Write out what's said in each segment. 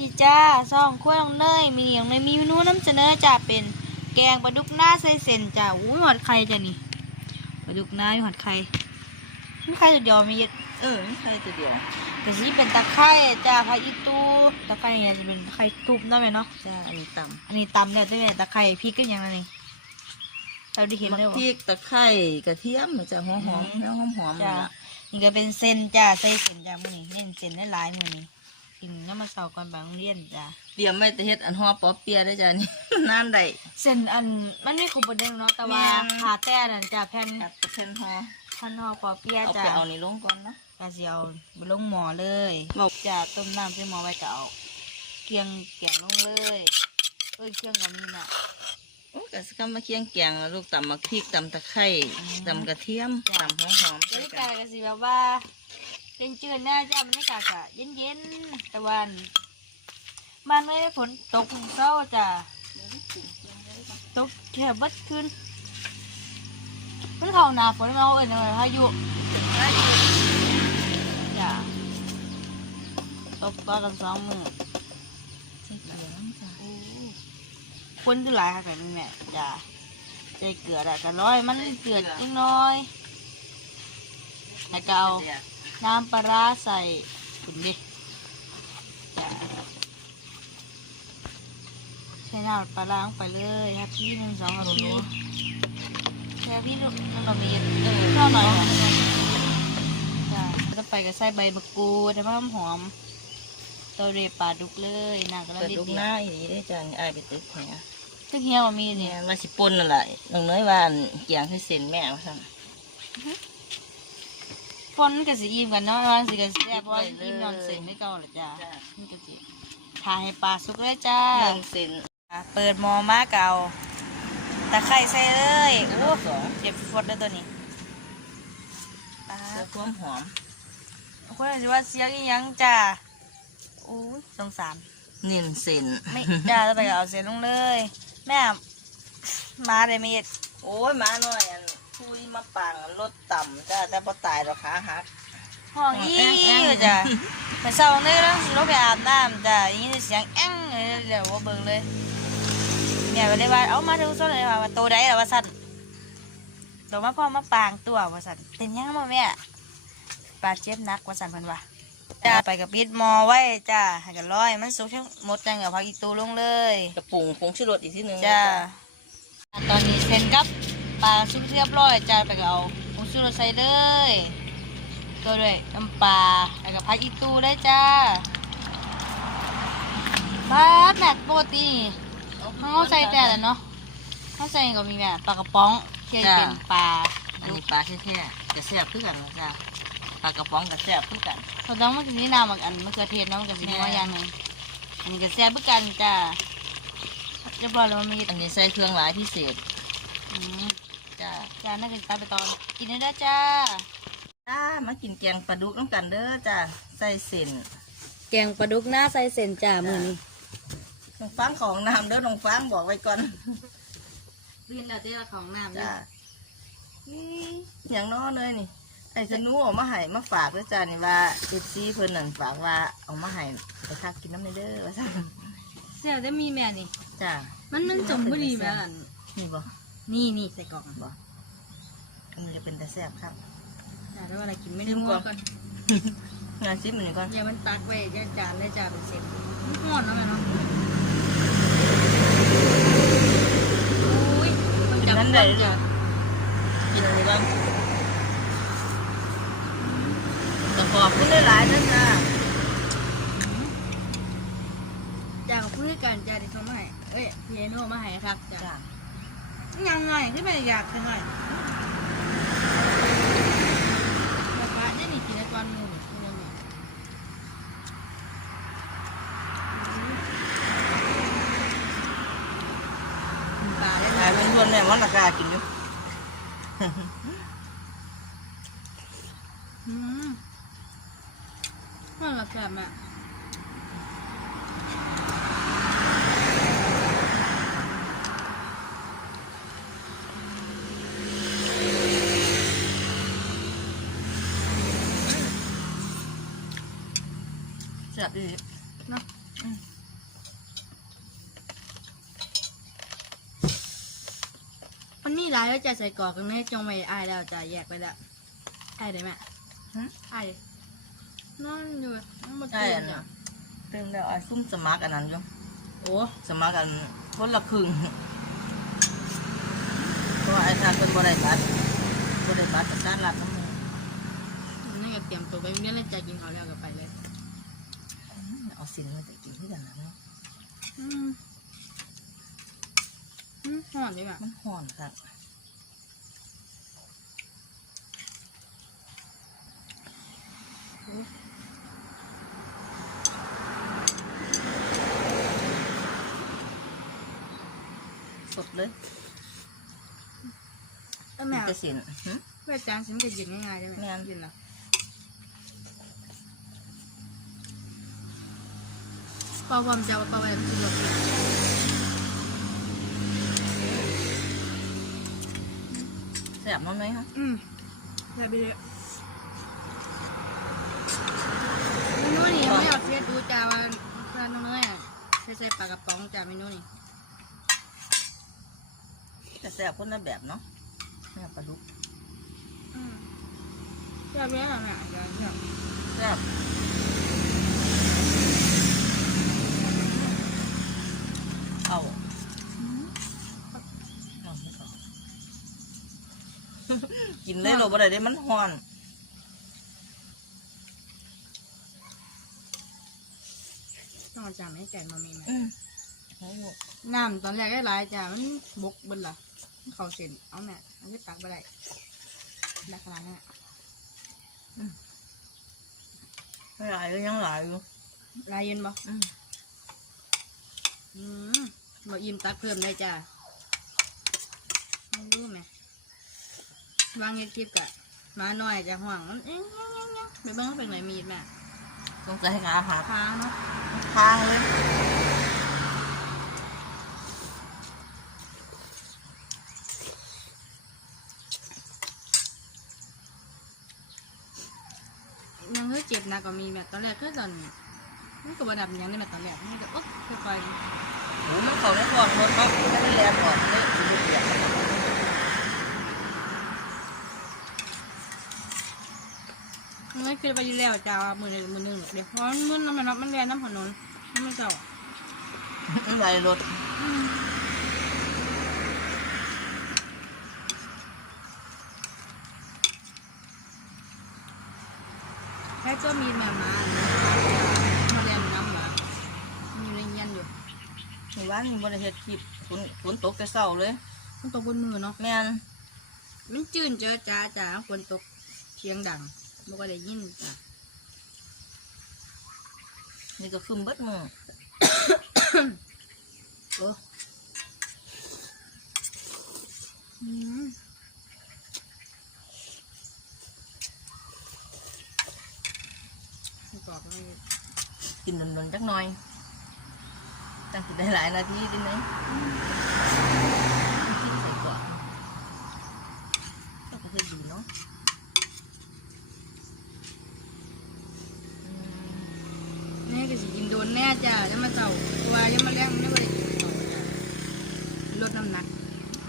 ดีจ้าซองขั้วลงเนยมีอย่างในมีเมนูน้ำเสนอจ้าเป็นแกงปลาดุกหน้าใส่เส้นจ้าอู้ยหอดไข่จ้ะนี่ปลาดุกหน้ามีหอดไข่มีไข่ตัวเดียวมีเยอะเออไม่ใช่ตัวเดียวแต่สิเป็นตะไคร้จ้าผักอีตูตะไคร้เนี่ยจะเป็นตะไคร้ตุบเนาะแม่เนาะจ้าอันนี้ตอันนี้ตำเนี่ยตัวเนี่ยตะไคร้พริกก็อย่างนั้นนี่เราได้ำเห็นมะเลยพริกตะไคร้กระเทียมมันจะหอมหอมแล้วหอมหอมจ้านี่ละนี่ก็เป็นเส้นจ้าใส่เส้นจ้ามื้อนี้เน้นเส้นได้หลายมื้อนี้ กินน้ำมาเสาก่อนไปโรงเรียนจ้าเตรียมไว้แต่เฮ็ดอันห่อปอเปียได้จ้านี่นานได้ เส้นอันมันไม่ครบประเด็นเนาะแต่ว่าแม่น ขาแต่นั่นจ้าแผ่นอัดเปอร์เซ็นต์ห่อพันห่อปอเปียะเอาจ้าไปเอานี่ลงก่อนเนาะกาสิเอาไปลงหม้อเลยบอกจ้าต้มน้ำใส่หม้อไว้ก็เอาเกียงแกงลงเลยเอ้ยเกียงก็มีน่ะ โอ้กะสกำมาเคียงแกงแล้วลูกตำมะพริกตำตะไคร้อืม ตำกระเทียมจ้ะตำหอมหอมบรรยากาศก็สิแบบว่า เย็นจืดน่าจ้าบรรยากาก็เย็นเย็นต่วัน มันไม่ได้ฝนตกเศร้าจ้าตกแค่บัดขึ้นมันเข้าหนาฝนเอาเอ็นเลยพายุจ้ะตบต่อกันสองมือคนคือหลายค่ะแม่แม่จ้ะใจเกลือได้กันร้อยมันเกลือจังน้อยแล้วก็เอา น้ำปลาร้าใส่คุณดิจ้ะใช้น้ำปลาร้าลงไปเลยครับพี่หนึ่งสองกับพี่แค่พี่น้องเรามีเออข้าวหน่อยค่ะจ้ะแล้วไปก็ใส่ใบมะกรูดให้มันหอมตัวเรปลาดุกเลยนางก็เปิแล้วดนิดลูกเดีหยวน้าอีนี้ได้จ้ะนี่อายไปตึกแหนตึกเฮียวมีเนี่เนี่ยยมาสิปนนั่นแหละน้องเนยว่าอันเกียงให้เส้นแม่ว่า ซั่นฟอนกับสีอิ่มกันเนาะวางสีกันแซ่บเพราะว่าอิ่มนอนเสร็จไม่เก่าหรอกจ้าจ้ะนี่ก็สิทาให้ปลาสุกเลยจ้าหนึ่งเส้นเปิดหมอมาเก่าตะไคร้ใส่เลยแล้โอ้วสองเจ็บฟดเลยตัวนี้ปลาเสื้อความหอมคนอื่นว่าเสียงอีหยังจ้าอู้ยสงสารเน้นเส้นไม่จ้าแล้วไปก็เอาเส้นลงเลย แม่มาได้ไม่เย็ดโอ้ยหมาหน่อยอัน คุยมาปังรถต่ำจ้าแต่พอตายเราขาหักห้องอีอยู่จ้าไปเศร้าเลยแล้วสิลงไปอาบน้ำจ้าอย่างนี้เสียงแอ้งเลยเดี๋ยวว่าเบิ่งเลยแม่ไปเลยว่าเอามาดูซะเลยว่าว่าโตได้หรอว่าสั่นเดี๋ยวมาพ่อมาปางตัวว่าสั่นเป็นยังมาแม่ปลาเจ็บหนักว่าสั่นเพิ่นว่าจ้าไปกับปิดหมอไว้จ้าให้กันร้อยมันสุกทั้งหมดจังกับพักอีตูลงเลยกระปุงผงชูรสอีกทีหนึ่งจ้าตอนนี้เสร็จกับ ปลาสุกเรียบร้อยจ้าไปก็เอาผงชูรสใส่เลยก็ด้วยน้ำปลาแล้วก็พักอีตูได้จ้าปลาแม็กโปรตีนเขาใส่แต่ละเนาะเขาใส่ก็มีแบบปลากระป๋องที่เป็นปลาอันนี้ปลาแท้ๆจะแซ่บคือกันนะจ้าปลากระป๋องกับแซ่บคือกันเขาต้องมันจะนี่น้ำมันอันมะเขือเทศเนาะมันก็สินัวอย่างหนึงอันนี้ก็แซ่บเหมือนกันจ้าเรียบร้อยแล้วมันมีอันนี้ใส่เครื่องหลายพิเศษอืม จ้าจ้าน่าจะตามไปตอน กินได้แล้วจ้าจ้ามากินแกงปลาดุกน้ำกันเด้อจ้าใส่เส้นแกงปลาดุกหน้าใส่เส้นจ้ามือนี้น้องฟางของน้ำเด้อน้องฟางบอกไว้ก่อนเรียนแล้วที่เราของน้ำจ้านี่อย่างน้อเลยนี่ไอ้สนุเอามาให้มาฝากด้วยจ้านี่ว่าเอฟซีเพิ่นนั่นฝากว่าเอามาให้ไปทักกินน้ำในเด้อว่าซั่นเสียได้มีแม่นี่จ้ามันมันจมบุรีแม่อันนี่บ่ นี่นี่ใส่กล่องบ่อันนี้จะเป็นแต่แซ่บครับจ้าแล้วอะไรกินไม่ชิได้มงก่ออนก่อนงานชิมมันนี่ก่อนเดี๋ยวมันตักไว้จะจานได้จานเป็นเสร็จมันหอดเนาะแม่เนาะอุ้ยมันจับนั้นได้เลยกินอะไรบ้างแต่ขอบคุณหลายๆนะจ้าจ้าขอบคุณที่การจ้าที่เขามาให้เอ้ยพี่เอโน่มาให้ครับจ้าจ้า ยังไงที่ไม่อยากจังไงแบบว่าเนี่ยนี่กินในตอนมือนี่กินในมือกินปลาได้หายเป็นคนเนี่ยมันราคากินอยู่อืมมันละแซ่บอะแซ่บ บดีเนาะมันมีหลายแล้วจะใส่กรอกกันไม่จงไปอายแล้วจะแยกไปละอายได้ไหมฮะอายนอนอยู่มันมตื่นเนี่ยตื่นแล้วไอ้ซุ่มสมาร์กอันนั้นจ้ะโอ้สมาร์กอันคนละครึ่งเพราะไอ้ทานเป็นบริษัทบริษัทกับด้านหลักนั่นเอนี่ก็เตรียมตัวไปเรื่อเรจะกินเขาแล้วก็ไปเลย สินมาจะกินที่กันนะเนาะอืมอืมหอมดีว่ะมันห่อนครับสดเลยแล้วแม่จะสินหึแม่จานฉันก็หยิบง่ายๆได้ไหมแม่นกินเหรอ เปล่าความจะเอาเปล่าไมันจะหลบกินแสบมั้งไหมคะอืมแบบไปเลยเมนูนี้ยังไม่เอาเทียดูจ้าว่าทานน้องเนยอะใส่ใส่ปลากระป๋องจ้าเมนูนี้แต่แสบคนละแบบเนาะแม่ปลาดุกอืมแซ่บเลยอะแม่จ้าแซ่บแสบเอา อืม เอาไม่เอา กิน เลยเราบ่ได้ได้มันห่อนต้องเอาจานไม่แก่มามีไหมอืมโอ้โหน้ำตอนแรกได้หลายจ้ามันบกเบนล่ะมันเขาเส้นเอาแม่มันไม่ตักไปได้ได้ขนาดนั้นอะไม่หลายก็ยังหลายอยู่ลายเย็นบ่อืมอืมบ่อิ่มตักเพิ่มได้จ้าไม่รู้ไหม วางเงี้ยคลิปกะมาหน่อยจะห่วงมันเอ๊ะยังยังยังไปเบิ้งว่าเป็นไหนมีดแม่สงสัยให้อาหารค้างเนาะค้างเลยยังเฮ้ยเจ็บหนะก็มีแบบตอนแรกคือตอนมันก็บดับหยังได้แบบตอนแรกนี่ก็อ๊กค่อยโอ้มันเขาในก่อนรถเนาะไม่ได้แลนก่อนเลย ดูเดียดๆมันก็คือไปอยู่แล้วจ้าว่ามือหนึ่งมือหนึ่งเดี๋ยวเพราะมันมึนแล้วมันรับมันแรงน้ำถนนมันไม่เจ้าอะมันไหลรถอืมแค่ก็มีแม่มามาเรียนน้ำหวานมีเรียนเย็นอยู่มีบ้านมีบริเฮ็ดคลิปฝนฝนตกแต่เช้าเลยมันตกบนมือเนาะแม่นมันจืนเจอจ้าจ้าฝนตกเสียงดัง บ่ก็ได้ยินจ้ะนี่ก็คืมเบิดมือโอ้อืมบอกเลยกินนนๆจักหน่อยตั้งกินได้หลายนาทีดิไหมกินใส่ก่อนก็คือดีเนาะอืม นี่ก็ สิกินโดนแน่จ้ะยังมาเจ้าเพราะว่ายังมาแรงไม่ได้กินข้าวจ้ะลดน้ำหนัก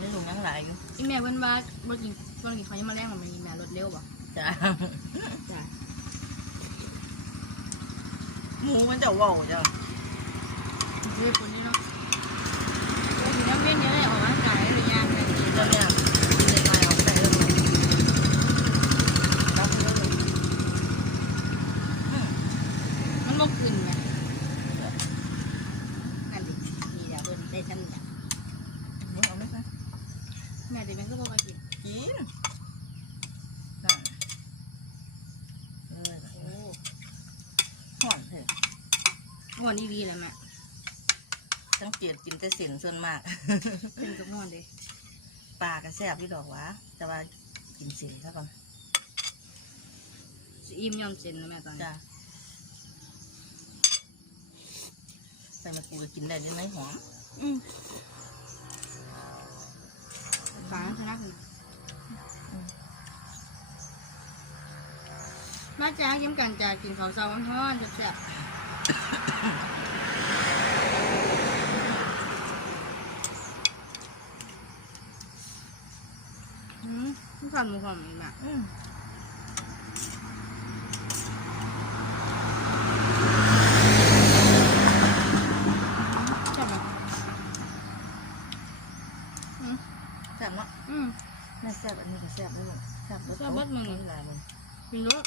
นี่ถุงยังหลายอยู่อีแม่เพิ่นว่าบ่กินบ่กินข้าวยังมาแรงมันมีแม่ลดเร็วบ่จ้าจ้ะหมูมันจะเว่าวจ้ะเฮ้ยคนนี้เนาะโอ้ยน้ำเย็นเนี่ยได้ออกกำลังกายหรือยังเนี่ย เจ้าเนี่ยกินเด็กใหม่ออกไปแล้วมันรับเลยอืม มันบ่ขึ้นไงนั่นดินี่เดี๋ยวเพิ่นได้ทำจ้ะ นี่เอาไหมคะ แม่เดี๋ยวแม่ก็บ่ค่อยกิน กินนั่นเออ โอ้ ห่อนเถอะ ง อนอีดีแหละแม่สังเกตกินแต่เสินส่วนมากเป็นกับงอนเด้ปลากระแซบพี่ดอกหวะแต่ว่ากินเสินซะก่อนสิอิ่มยอมเซ็นนะแม่ตอนนี้จ้าใส่มะกรูดก็กินได้ด้วยไหมหอมอืมฝาชนะคุณมาจ้ากินกันจ้ากินข้าวเช้าร้อนๆแซ่บๆ อทานหมูหอมอีกแบบอืมใช่ไหมอืมแซ่บเนาะอืม แม่แซ่บอันนี้ก็แซ่บด้วยลูกแซ่บแซ่บเบิดมึง หลายมึงกินรส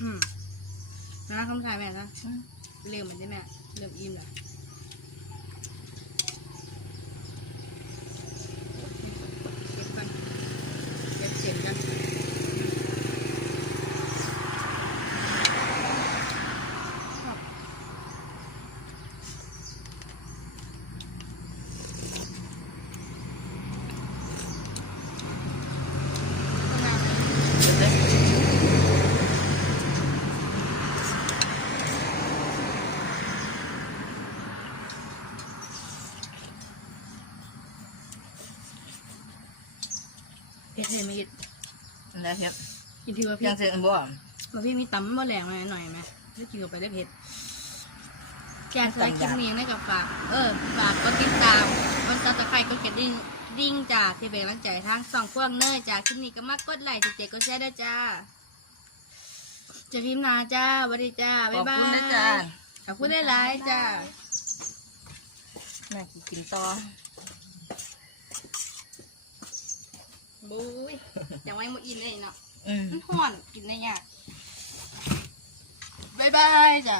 อืม นะคำถายแม่นะอืมเริ่มมันได้แม่เริ่มอิ่มเหรอก็บกันเก็บเสียงกันข้างหน้าเลย เดี๋ยวเลย เผ็ดเลยไม่กินอันนี้เฮ็ดกินทีว่าพี่ยังเสียงบ่ว่าพี่มีตำมะแรงมาหน่อยไหมไม่กินออกไปได้เผ็ดแกงเคยกินเมียงได้กับฝาก เออฝากก็ติดตามก็ซับสไครต์ก็เก็ตดิ้งดิ้งจ้าที่เป็นกำลังใจทางสองพวกเนยจ้าคลิปนี้ก็มากดไลค์ติดใจก็แชร์ด้วยจ้าเจะพิมพ์นาจ้าสวัสดีจ้าขบ๊าอยบบบาคุณนะยจ๊ะขอบคุณได้หลายๆจ้าแม่กินกินต่อ บุ้ยยังไว้หมดอินเลยเนาะอืมมันห่อนกินได้ยากบ๊ายบายจ้า